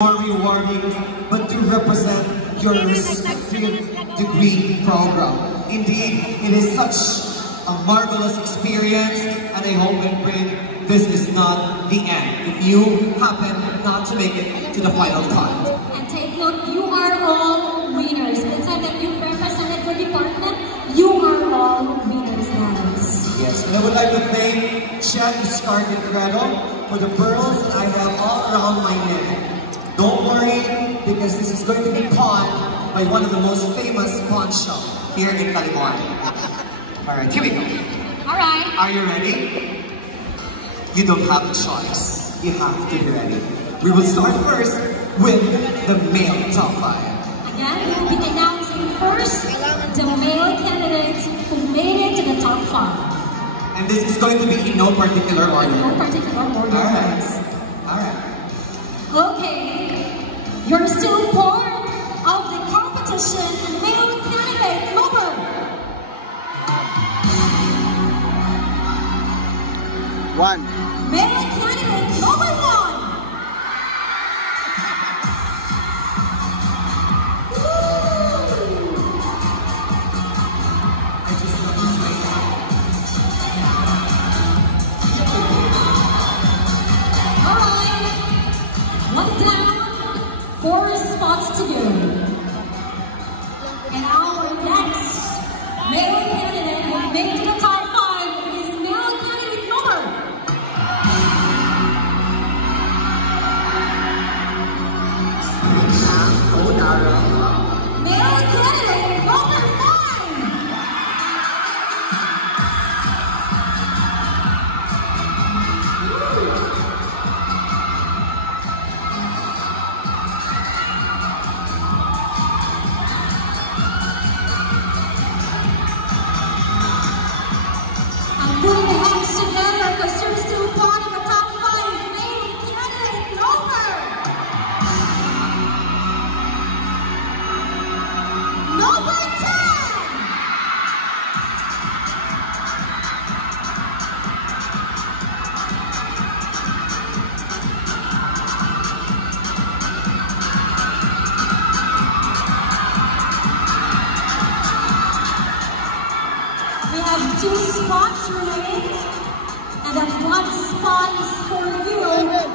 more rewarding, but to represent your respective degree program. Indeed, it is such a marvelous experience, and I hope and pray this is not the end if you happen not to make it to the final cut. And take note, you are all winners. The time that you represented your department, you are all winners, guys. Yes, and I would like to thank Chef Scarlett Credo for the pearls that I have all around my neck. Don't worry, because this is going to be pawned by one of the most famous pawn shops here in California. Alright, here we go. Alright. Are you ready? You don't have a choice. You have to be ready. We will start first with the male top 5. Again, we will be announcing first the male candidates who made it to the top 5. And this is going to be in no particular order. In no particular order. Alright. Alright. Okay. You're still part of the competition male candidate number 1. Male candidate number 1. Alright. 1 down, 4 spots to go. And our next male candidate who made it to the top 5 is male candidate number 2 spots remaining, and that 1 spot is for you,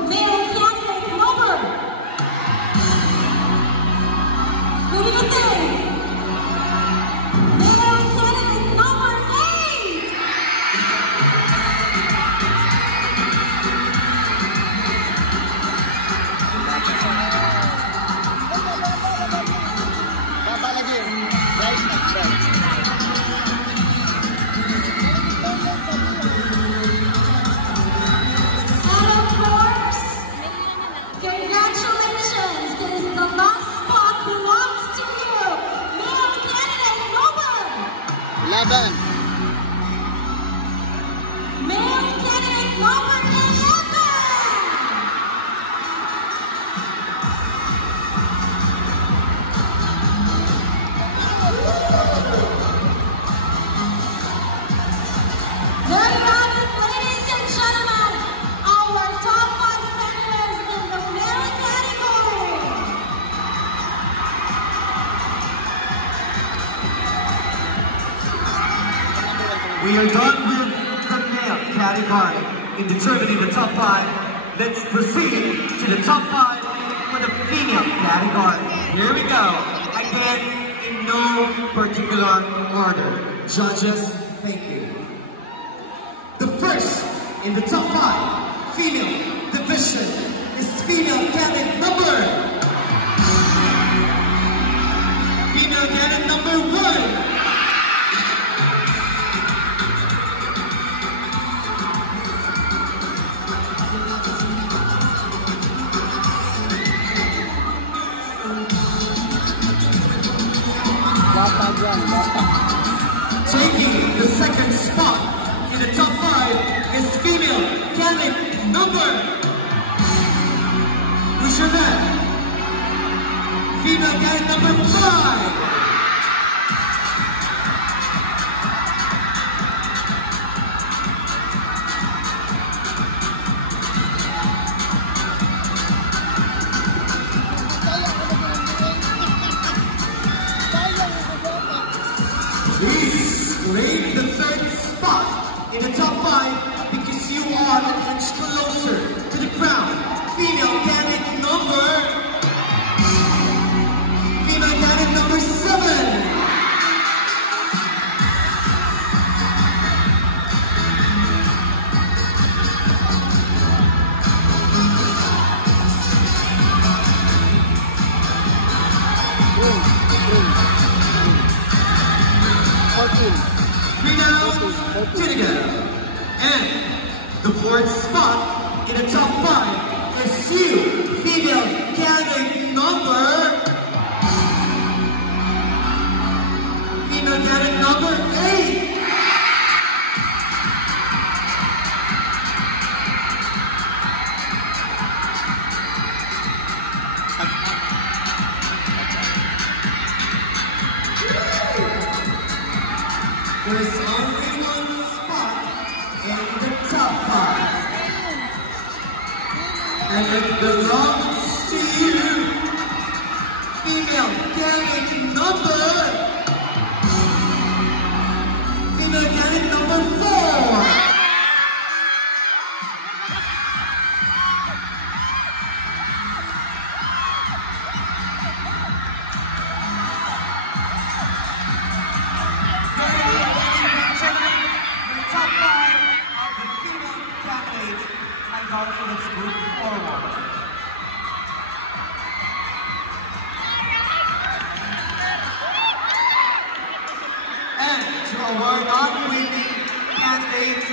male candidate number. Who do you think? Male candidate number 8. Congratulations, because the last spot belongs to you, male candidate number 11. Male candidate number 11. There you have it, ladies and gentlemen, our top 5 finalists in the male category. We are done with the male category. In determining the top 5, let's proceed to the top 5 for the female category. Here we go. Again, in no particular order. Judges, thank you. The first in the top 5 female division is female candidate number 1. Taking the second spot in the top 5 is female candidate number. Who's your man? Female candidate number 5. in the top 5 because you are an inch closer to the crown. Female candidate number 7. Three down, 2 to go. And the 4th spot in the top 5 is you, female candidate number 8. There's only one spot in the top 5. And it belongs to you, female candidate number 4. Let's move forward. And to our non-winning candidates